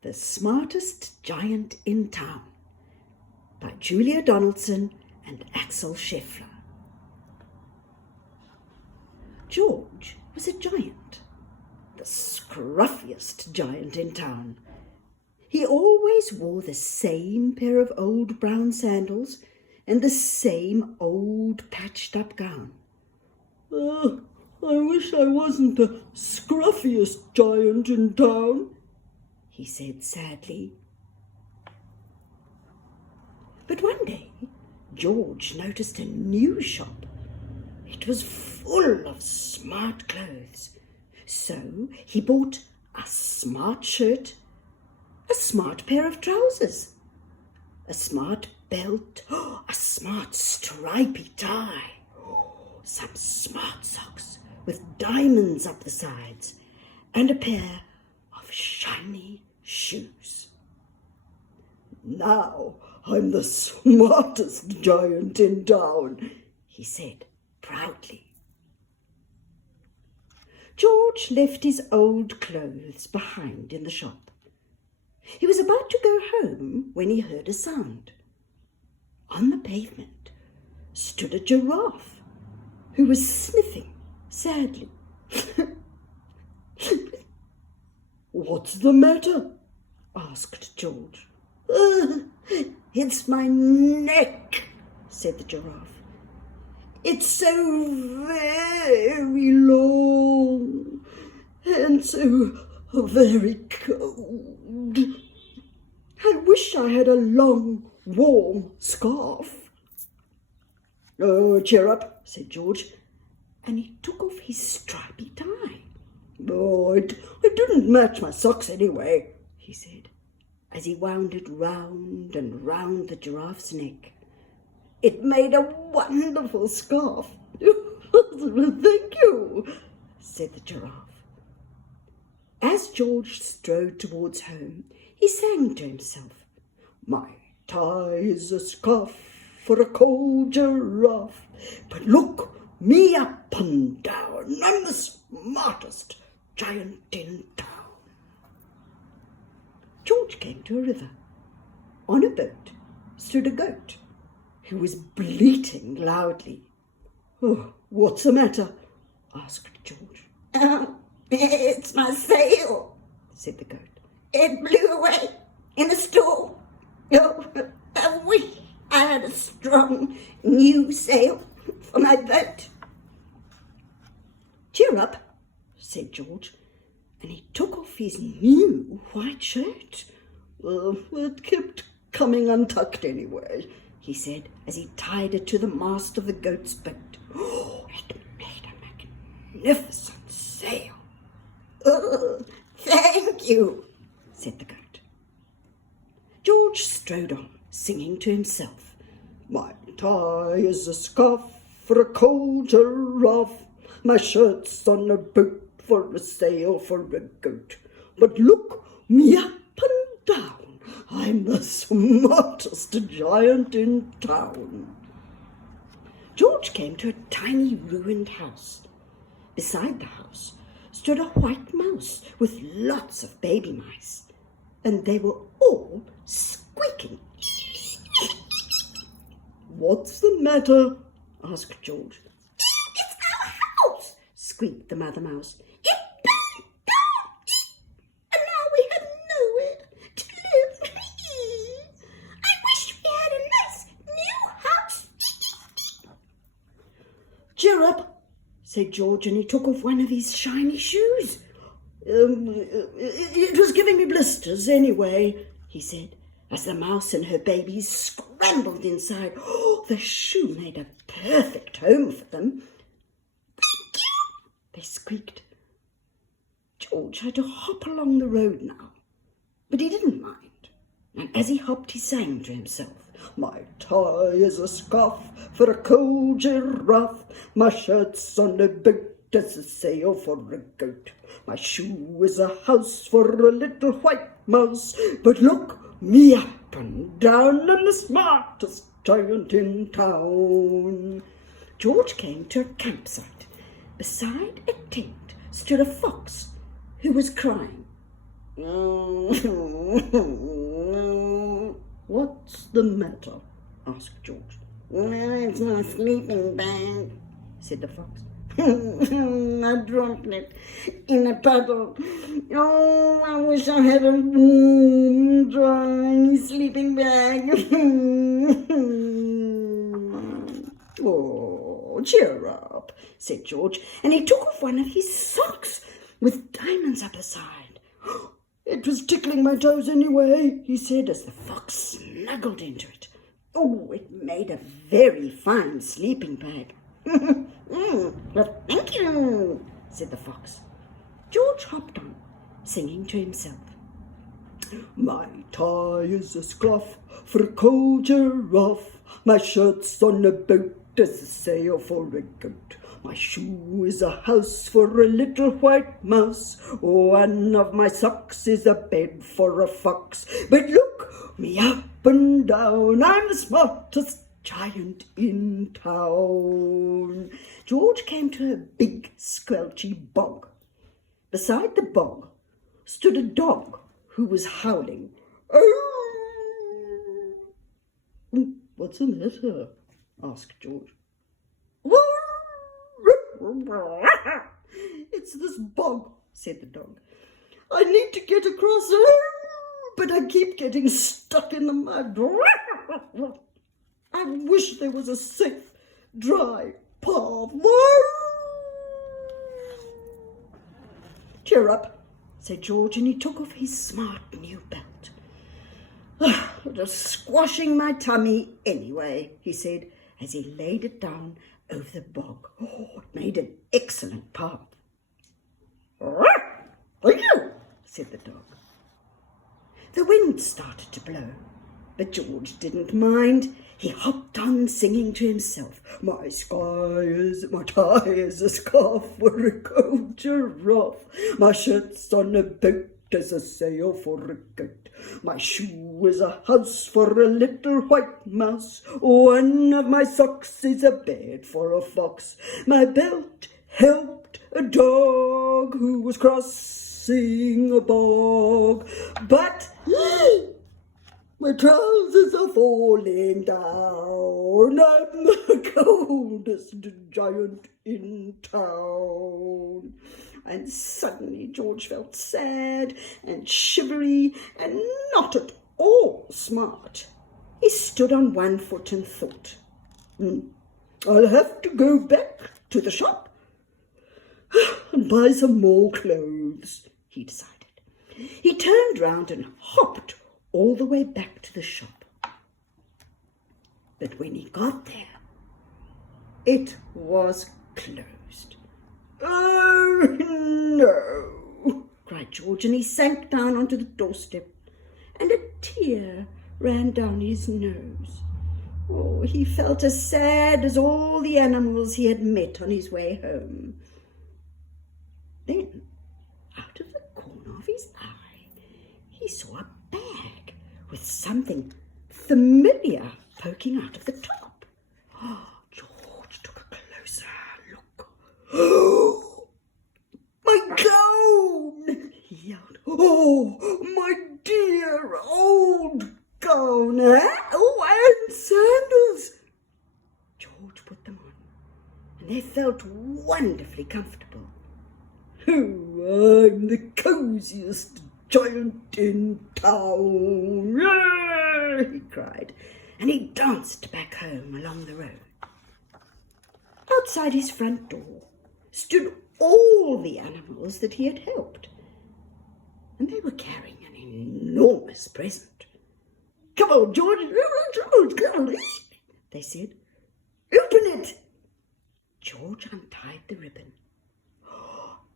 The Smartest Giant in Town by Julia Donaldson and Axel Scheffler. George was a giant, the scruffiest giant in town. He always wore the same pair of old brown sandals and the same old patched-up gown. I wish I wasn't the scruffiest giant in town," he said sadly. But one day George noticed a new shop. It was full of smart clothes. So he bought a smart shirt, a smart pair of trousers, a smart belt, a smart stripy tie, some smart socks with diamonds up the sides, and a pair of shiny shoes. "Now I'm the smartest giant in town," he said proudly. George left his old clothes behind in the shop. He was about to go home when he heard a sound. On the pavement stood a giraffe who was sniffing sadly. "What's the matter?" asked George. It's my neck," said the giraffe. "It's so very long and so very cold. I wish I had a long, warm scarf." "Oh, cheer up," said George, and he took off his stripy tie. "Oh, it didn't match my socks anyway," he said, as he wound it round and round the giraffe's neck. "It made a wonderful scarf." "Thank you," said the giraffe. As George strode towards home, he sang to himself, "My tie is a scarf for a cold giraffe, but look me up and down, I'm the smartest giant in town." George came to a river. On a boat stood a goat who was bleating loudly. "Oh, what's the matter?" asked George. It's my sail," said the goat. "It blew away in a storm. Oh, I wish I had a strong new sail for my boat." "Cheer up," said George, and he took off his new white shirt. "It kept coming untucked anyway," he said, as he tied it to the mast of the goat's boat. It made a magnificent sail. "Oh, thank you," said the goat. George strode on, singing to himself. "My tie is a scarf for a cold giraffe, my shirt's on a boat for a sail for a goat, but look me up and down, I'm the smartest giant in town." George came to a tiny ruined house. Beside the house stood a white mouse with lots of baby mice, and they were all squeaking. "What's the matter?" asked George. "It's our house," squeaked the mother mouse. "It burned down, and now we have nowhere to live. I wish we had a nice new house." "Cheer up," said George, and he took off one of his shiny shoes. It was giving me blisters anyway," he said, as the mouse and her babies scrambled inside. The shoe made a perfect home for them. "Thank you," they squeaked. George had to hop along the road now, but he didn't mind, and as he hopped he sang to himself. "My tie is a scarf for a cold giraffe, my shirt's on a boat as a sail for a goat, my shoe is a house for a little white mouse, but look me up and down, I'm the smartest giant in town." George came to a campsite. Beside a tent stood a fox who was crying. What's the matter? Asked George. It's my sleeping bag, said the fox. I dropped it in a puddle. Oh, I wish I had a warm, dry sleeping bag. Oh, cheer up, said George, and he took off one of his socks with diamonds up the side. It was tickling my toes anyway, he said as the fox snuggled into it. Oh, it made a very fine sleeping bag. Well, thank you, said the fox. George hopped on, singing to himself. My tie is a scarf for a cold giraffe. My shirt's on a boat as a sail for a goat. My shoe is a house for a little white mouse. One of my socks is a bed for a fox. But look me up and down, I'm the smartest giant in town. George came to a big squelchy bog. Beside the bog stood a dog who was howling. Oh! What's the matter? Asked George. It's this bog, said the dog. I need to get across, but I keep getting stuck in the mud. I wish there was a safe, dry path. Cheer up, said George, and he took off his smart new belt. It was squashing my tummy anyway, he said, as he laid it down over the bog. Oh, it made an excellent path. Thank you, said the dog. The wind started to blow, but George didn't mind. He hopped on, singing to himself. My tie is a scarf for a cold giraffe. My shirt's on a boat as a sail for a goat. My shoe is a house for a little white mouse. One of my socks is a bed for a fox. My belt helped a dog who was crossing a bog. But my trousers are falling down. I'm the coldest giant in town. And suddenly George felt sad and shivery and not at all smart. He stood on one foot and thought, I'll have to go back to the shop and buy some more clothes, he decided. He turned round and hopped all the way back to the shop. But when he got there, it was closed. Oh, no, cried George, and he sank down onto the doorstep, and a tear ran down his nose. Oh, he felt as sad as all the animals he had met on his way home. Then, out of the corner of his eye, he saw a bag with something familiar poking out of the top. Oh, George took a closer look. Oh, my gown! He yelled. Oh, my dear old gown, eh? Oh, and sandals. George put them on, and they felt wonderfully comfortable. Oh, I'm the cosiest giant in town, yeah, he cried, and he danced back home along the road. Outside his front door stood all the animals that he had helped, and they were carrying an enormous present. Come on, George, come on, they said. Open it. George untied the ribbon.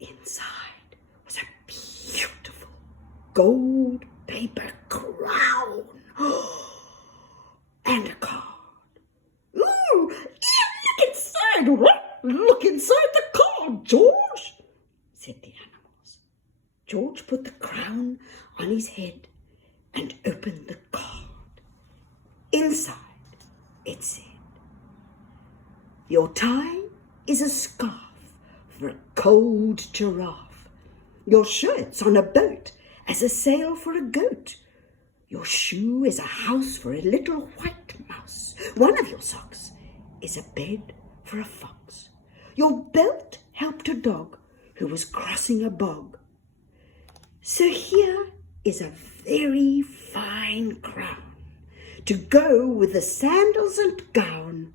Inside was a beautiful gold paper crown and a card. Ooh, look inside! Look inside the card, George, said the animals. George put the crown on his head and opened the card. Inside it said, your tie is a scarf for a cold giraffe. Your shirt's on a boat as a sail for a goat. Your shoe is a house for a little white mouse. One of your socks is a bed for a fox. Your belt helped a dog who was crossing a bog. So here is a very fine crown to go with the sandals and gown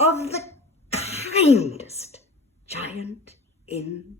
of the kindest giant in